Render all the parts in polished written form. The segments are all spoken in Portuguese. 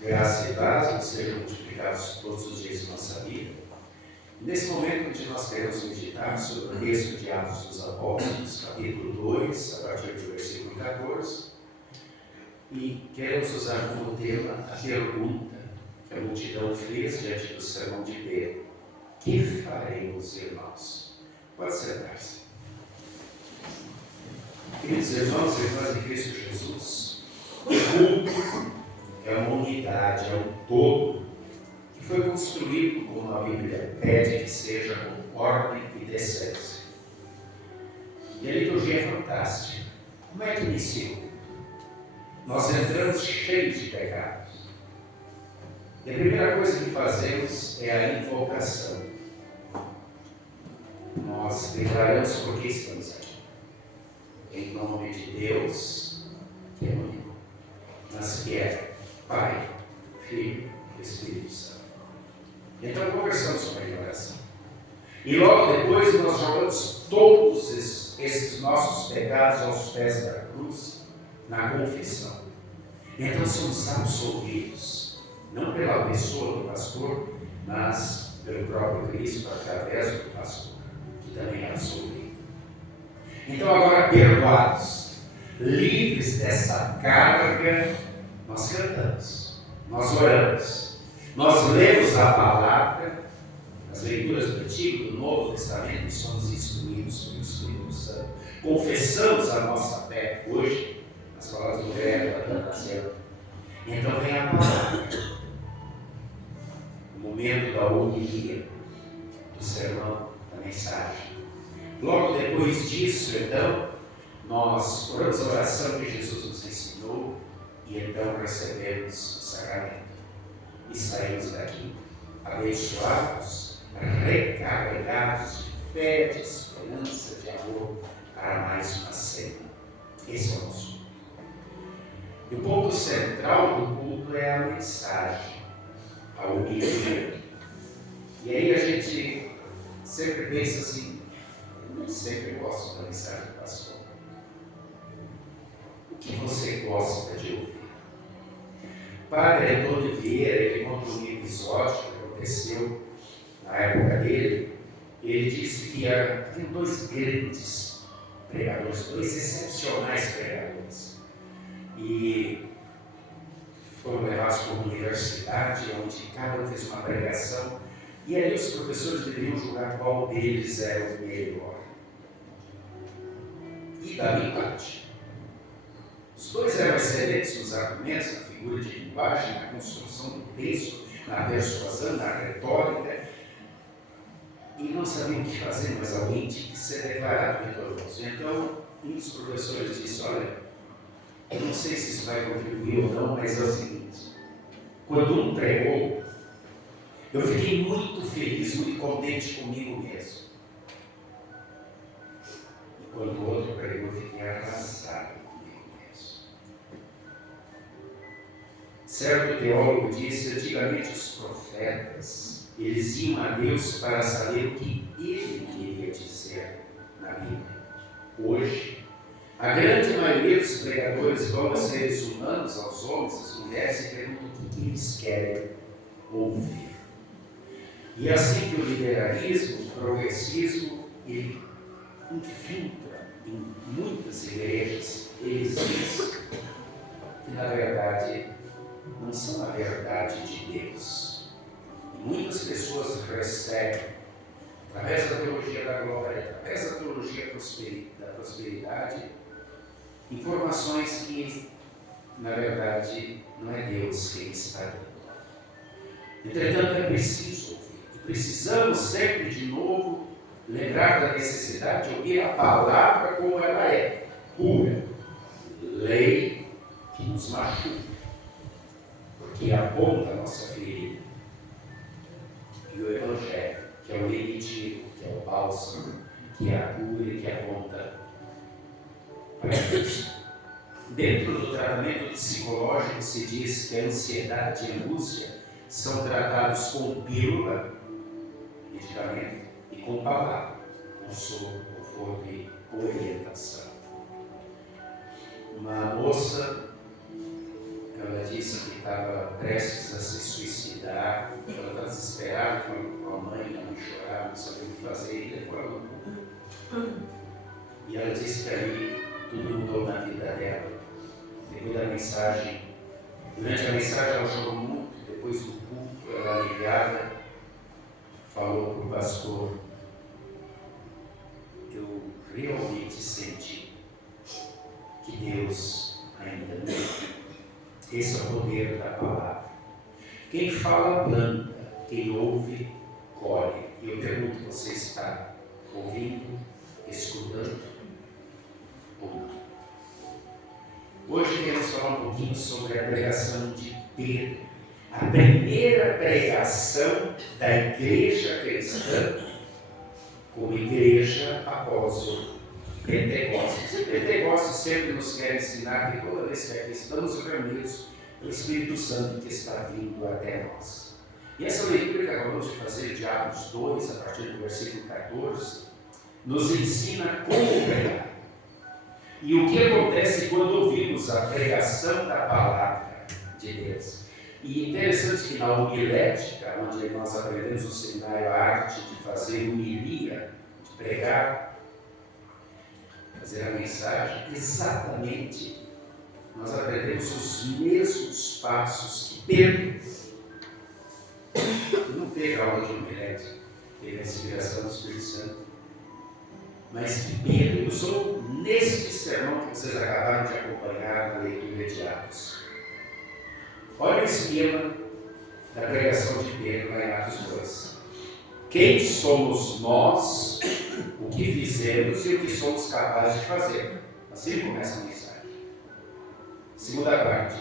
Graça e paz nos sejam multiplicados todos os dias de nossa vida. Nesse momento onde nós queremos meditar sobre o texto de Atos dos Apóstolos, capítulo 2, a partir do versículo 14, e queremos usar como tema a pergunta que a multidão fez diante do sermão de Pedro: que faremos, irmãos? Pode sentar-se. Queridos irmãos e irmãs em Cristo Jesus, o culto é uma unidade, é um todo que foi construído, como a Bíblia pede que seja, com ordem e decência. E a liturgia é fantástica. Como é que inicia o culto? Nós entramos cheios de pecados. E a primeira coisa que fazemos é a invocação. Nós declaramos por que estamos aqui. Em nome de Deus, que é único, mas que é Pai, Filho e Espírito Santo. Então conversamos sobre a oração. E logo depois nós jogamos todos esses nossos pecados aos pés da cruz, na confissão. Então somos absolvidos, não pela pessoa do pastor, mas pelo próprio Cristo, através do pastor, que também é absolvido. Então agora, perdoados, livres dessa carga, nós cantamos, nós oramos, nós lemos a palavra, as leituras do Antigo e do Novo Testamento, e somos instruídos pelo Espírito Santo. Confessamos a nossa fé hoje, nas palavras do Verbo, da Tentação. Então vem a palavra, o momento da homilia, do sermão, da mensagem. Logo depois disso, então, nós oramos a oração que Jesus nos ensinou e então recebemos o sacramento. E saímos daqui abençoados, recarregados de fé, de esperança, de amor para mais uma semana. Esse é o nosso culto. E o ponto central do culto é a mensagem, a homilia. E aí a gente sempre pensa assim: eu nem sempre gosto da mensagem do pastor. O que você gosta de ouvir? Padre Antônio Vieira, ele conta um episódio que aconteceu na época dele. Ele disse que havia dois grandes pregadores, dois excepcionais pregadores. E foram levados para uma universidade, onde cada um fez uma pregação. E aí os professores deveriam julgar qual deles era o melhor. E daí parte. Os dois eram excelentes nos argumentos, na figura de linguagem, na construção do texto, na persuasão, na retórica, e não sabiam o que fazer, mas alguém tinha que ser declarado vitorioso. Então, um dos professores disse: olha, eu não sei se isso vai contribuir ou não, mas é o seguinte: quando um pregou, eu fiquei muito feliz, muito contente comigo mesmo. E quando o outro pregou, eu fiquei arrasado comigo mesmo. Certo teólogo disse: antigamente os profetas, eles iam a Deus para saber o que ele queria dizer na Bíblia. Hoje, a grande maioria dos pregadores vão aos seres humanos, aos homens, às mulheres, e perguntam o que eles querem ouvir. E assim que o liberalismo, o progressismo, ele infiltra em muitas igrejas, eles dizem que na verdade não são a verdade de Deus. E muitas pessoas recebem, através da teologia da glória, através da teologia da prosperidade, informações que na verdade não é Deus quem está dando. Entretanto, é preciso ouvir. E precisamos sempre de novo lembrar da necessidade de ouvir a palavra como ela é, pura, lei que nos machuca, porque aponta a nossa ferida. E o Evangelho, que é o lenitivo, que é o bálsamo, que é a cura e que aponta para Cristo. Dentro do tratamento psicológico se diz que a ansiedade e a angústia são tratados com pílula, medicamento, e com palavra, consolo, conforto e orientação. Uma moça, ela disse que estava prestes a se suicidar, ela estava desesperada com a mãe chorava, não sabia o que fazer, e levou ela no culto. E ela disse que ali tudo mudou na vida dela. Depois da mensagem, durante a mensagem ela chorou muito, depois do culto, ela aliviada, falou para o pastor: eu realmente senti que Deus ainda me ama. Esse é o poder da palavra. Quem fala planta, quem ouve colhe. E eu pergunto: você está ouvindo, escutando ou não? Hoje queremos falar um pouquinho sobre a pregação de Pedro, a primeira pregação da igreja cristã como igreja após o Pentecostes. E Pentecostes sempre nos quer ensinar que toda vez que aqui estamos reunidos, o Espírito Santo que está vindo até nós. E essa leitura que acabamos de fazer de Atos 2, a partir do versículo 14, nos ensina como pregar. E o que acontece quando ouvimos a pregação da palavra de Deus. E interessante que na homilética, onde nós aprendemos no seminário a arte de fazer homilia, de pregar, fazer a mensagem, exatamente nós aprendemos os mesmos passos que Pedro. Não teve aula de homilética, teve a inspiração do Espírito Santo, mas que Pedro usou neste sermão que vocês acabaram de acompanhar na leitura de Atos. Olha o esquema da pregação de Pedro lá em Atos 2. Quem somos nós, o que fizemos e o que somos capazes de fazer? Assim começa a mensagem. Segunda parte.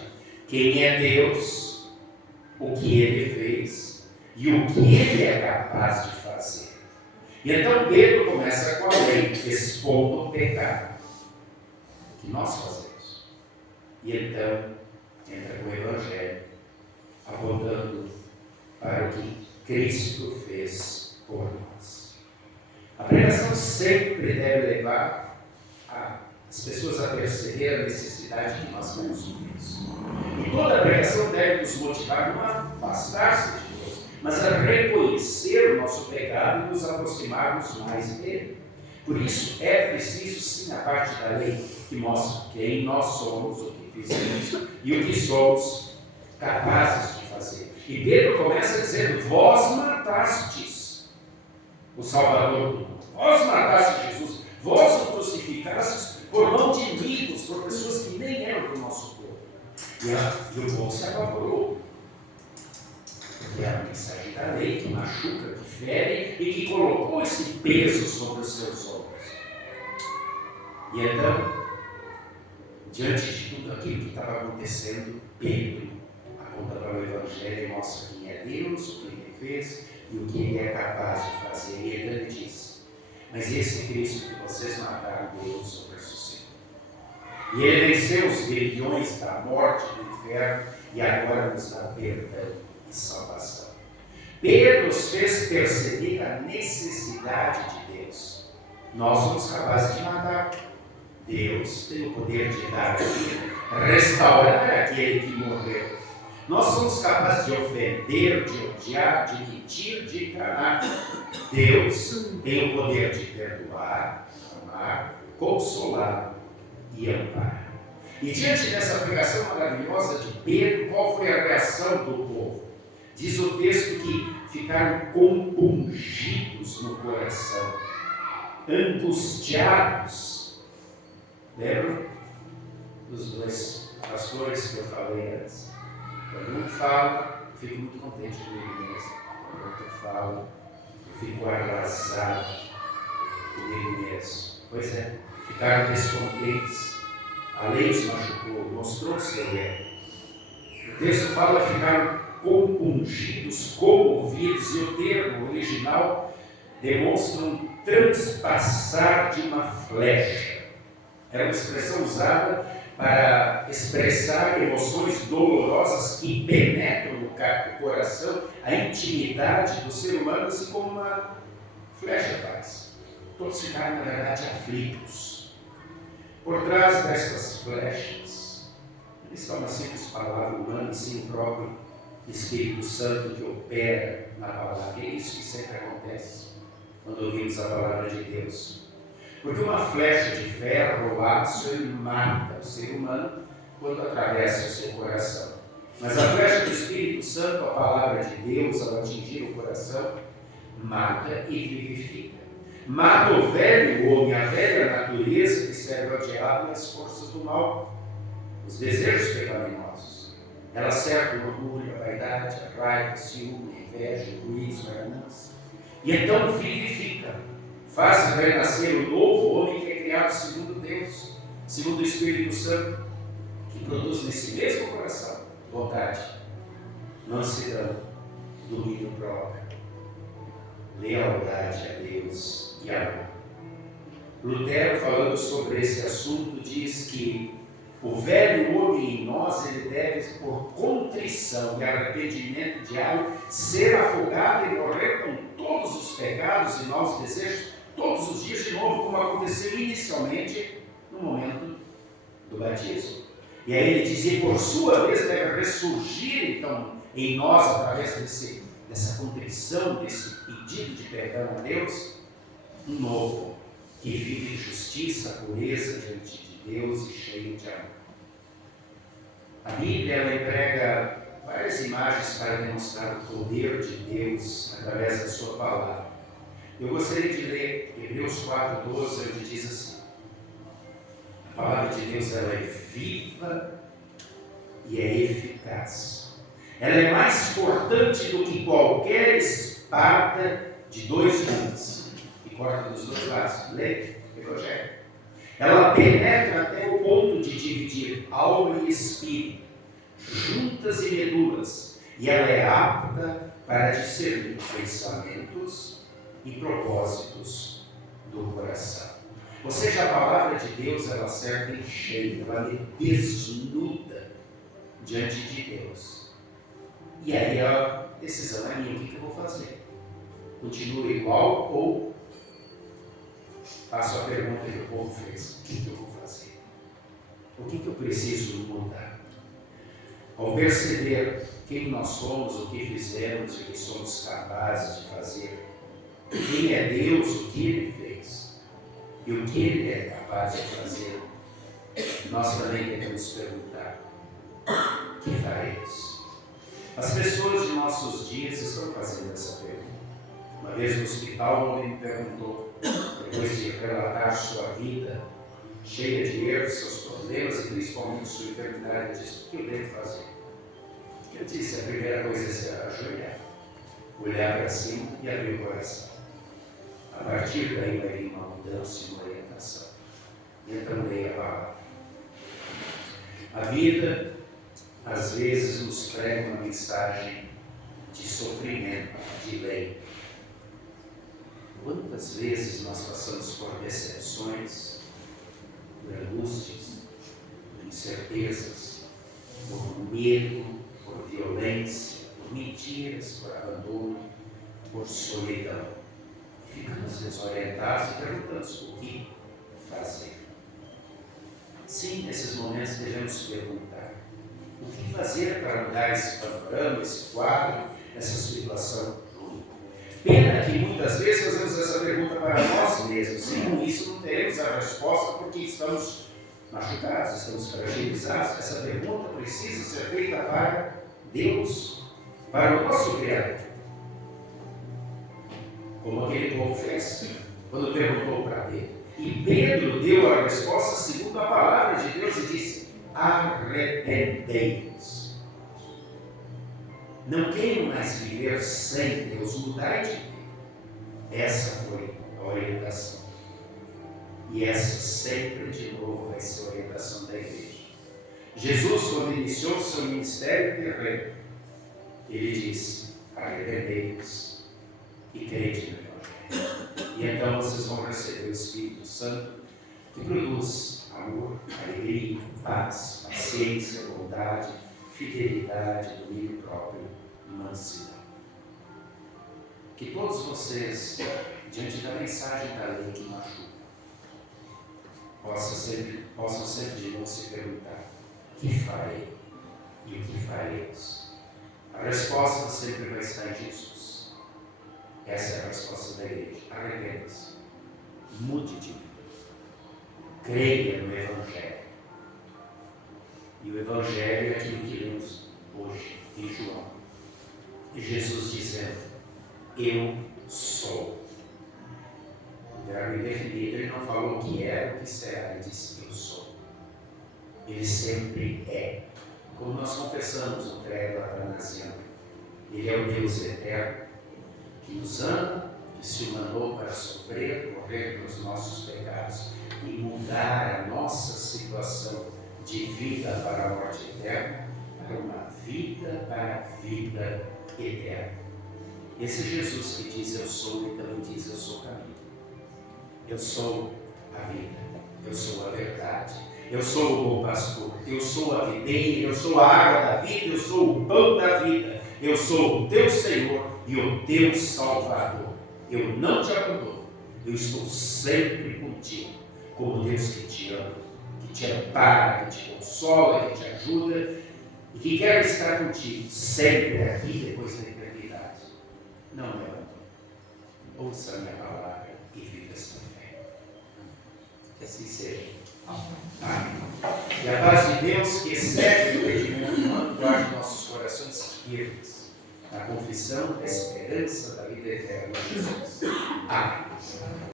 Quem é Deus, o que Ele fez e o que Ele é capaz de fazer. E então Pedro começa com a lei, expondo o pecado que nós fazemos. E então entra com o Evangelho, apontando para o que Cristo fez por nós. A pregação sempre deve levar as pessoas a perceber a necessidade que nós temos de Deus. E toda a pregação deve nos motivar não a afastar-se de Deus, mas a reconhecer o nosso pecado e nos aproximarmos mais dele. Por isso é preciso sim a parte da lei que mostra quem nós somos, o que fizemos e o que somos capazes de fazer. E Pedro começa dizendo: vós matastes o Salvador do mundo, vós matastes Jesus, vós o crucificastes por mão de inimigos, por pessoas que nem eram do nosso povo. E o povo se apavorou, porque é a mensagem da lei que machuca, que fere e que colocou esse peso sobre os seus ombros. E então, diante de tudo aquilo que estava acontecendo, Pedro aponta para o Evangelho e mostra quem é Deus, o que Ele fez e o que Ele é capaz de fazer. E ele diz: mas esse Cristo que vocês mataram, Deus o ressuscitou. E Ele venceu os grilhões da morte, do inferno, e agora nos dá perdão e salvação. Pedro nos fez perceber a necessidade de Deus. Nós somos capazes de matar. Deus tem o poder de dar vida, restaurar aquele que morreu. Nós somos capazes de ofender, de odiar, de mentir, de enganar. Deus tem o poder de perdoar, amar, consolar e amparar. E diante dessa pregação maravilhosa de Pedro, qual foi a reação do povo? Diz o texto que ficaram compungidos no coração, angustiados. Lembram dos dois pastores que eu falei antes? Quando um fala, eu fico muito contente comigo mesmo. Quando o outro fala, eu fico arrasado comigo mesmo. Pois é, ficaram descontentes. A lei os machucou, mostrou seu erro. O texto fala que ficaram compungidos, comovidos, e o termo original demonstra um transpassar de uma flecha. É uma expressão usada para expressar emoções dolorosas que penetram no coração, a intimidade do ser humano, assim como uma flecha faz. Todos ficaram, na verdade, aflitos. Por trás destas flechas, Isso é uma simples palavra humana, sim, o próprio Espírito Santo que opera na palavra. É isso que sempre acontece quando ouvimos a palavra de Deus. Porque uma flecha de ferro ou aço, ele mata o ser humano quando atravessa o seu coração. Mas a flecha do Espírito Santo, a palavra de Deus, ao atingir o coração, mata e vivifica. Mata o velho homem, a velha natureza que serve ao diabo e às forças do mal, os desejos pecaminosos. Ela cerca o orgulho, a vaidade, a raiva, o ciúme, a inveja, o egoísmo, a ganância. E então vivifica, faz renascer o novo homem que é criado segundo Deus, segundo o Espírito Santo, que produz nesse mesmo coração bondade, mansidão, domínio próprio, lealdade a Deus e amor. Lutero, falando sobre esse assunto, diz que o velho homem em nós, ele deve, por contrição e arrependimento diário, ser afogado e morrer com todos os pecados e maus desejos, todos os dias de novo, como aconteceu inicialmente no momento do batismo. E aí ele dizia, por sua vez, deve ressurgir então em nós, através dessa contrição, desse pedido de perdão a Deus, um novo, que vive em justiça, pureza diante de Deus e cheio de amor. A Bíblia, ela emprega várias imagens para demonstrar o poder de Deus através da sua palavra. Eu gostaria de ler Hebreus 4:12, onde diz assim: a palavra de Deus, ela é viva e é eficaz. Ela é mais cortante do que qualquer espada de 2 gumes, que corta dos 2 lados. Lê, Evangelho. Ela penetra até o ponto de dividir alma e espírito, juntas e medulas, e ela é apta para discernir pensamentos e propósitos do coração. Ou seja, a palavra de Deus, ela serve em cheio, ela me desnuda diante de Deus. E aí a decisão é minha, o que eu vou fazer? Continuo igual ou faço a pergunta que o povo fez: o que eu vou fazer? O que eu preciso mudar? Ao perceber quem nós somos, o que fizemos e o que somos capazes de fazer, quem é Deus, o que Ele fez e o que Ele é capaz de fazer, nós também devemos perguntar: o que faremos? As pessoas de nossos dias estão fazendo essa pergunta. Uma vez no hospital, um homem me perguntou, depois de relatar sua vida cheia de erros, seus problemas e principalmente sua enfermidade, ele disse: o que eu devo fazer? Eu disse: a primeira coisa é se ajoelhar, olhar para cima e abrir o coração. A partir daí vai vir uma mudança e uma orientação. Então leia a palavra. A vida, às vezes, nos prega uma mensagem de sofrimento, de lei. Quantas vezes nós passamos por decepções, por angústias, por incertezas, por medo, por violência, por mentiras, por abandono, por solidão. E ficamos desorientados e perguntamos o que fazer. Sim, nesses momentos devemos perguntar: o que fazer para mudar esse panorama, esse quadro, essa situação? Pena que muitas vezes fazemos essa pergunta para nós mesmos, e com isso não teremos a resposta porque estamos machucados, estamos fragilizados. Essa pergunta precisa ser feita para Deus, para o nosso Criador. Como aquele povo fez, quando perguntou para Pedro. E Pedro deu a resposta segundo a palavra de Deus e disse: arrependei-vos. Não queiram mais viver sem Deus, mudar de vida. Essa foi a orientação. E essa sempre de novo vai ser a orientação da igreja. Jesus, quando iniciou o seu ministério terreno, ele disse: arrependei-vos e crede no Evangelho. E então vocês vão receber o Espírito Santo, que produz amor, alegria, paz, paciência, bondade, fidelidade, domínio próprio, mansidão. Que todos vocês, diante da mensagem da lei que machuca, possam sempre de novo se perguntar: que farei e o que faremos? A resposta sempre vai estar em Jesus. Essa é a resposta da igreja. Arrependa-se. Mude de vida. Creia no Evangelho. E o Evangelho é aquilo que lemos hoje em João. E Jesus dizendo, eu sou. O verbo indefinido, ele não falou o que era, o que será, ele disse, eu sou. Ele sempre é. Como nós confessamos no credo atanasiano, ele é o Deus eterno, que nos ama, que se mandou para sofrer, morrer pelos nossos pecados e mudar a nossa situação de vida para a morte eterna, para uma vida para a vida eterna. Esse Jesus que diz eu sou, ele também diz eu sou o caminho. Eu sou a vida, eu sou a verdade, eu sou o bom pastor, eu sou a videira, eu sou a água da vida, eu sou o pão da vida, eu sou o teu Senhor e o teu Salvador. Eu não te abandono, eu estou sempre contigo, como Deus que te ama, que te ampara, que te consola, que te ajuda e que quer estar contigo sempre aqui depois da eternidade. Não me abandone. Ouça a minha palavra e viva esta fé. Que assim seja. Amém. E a paz de Deus, que excede o entendimento humano, guarde nossos corações firmes na confissão da esperança da vida eterna de Jesus. Amém.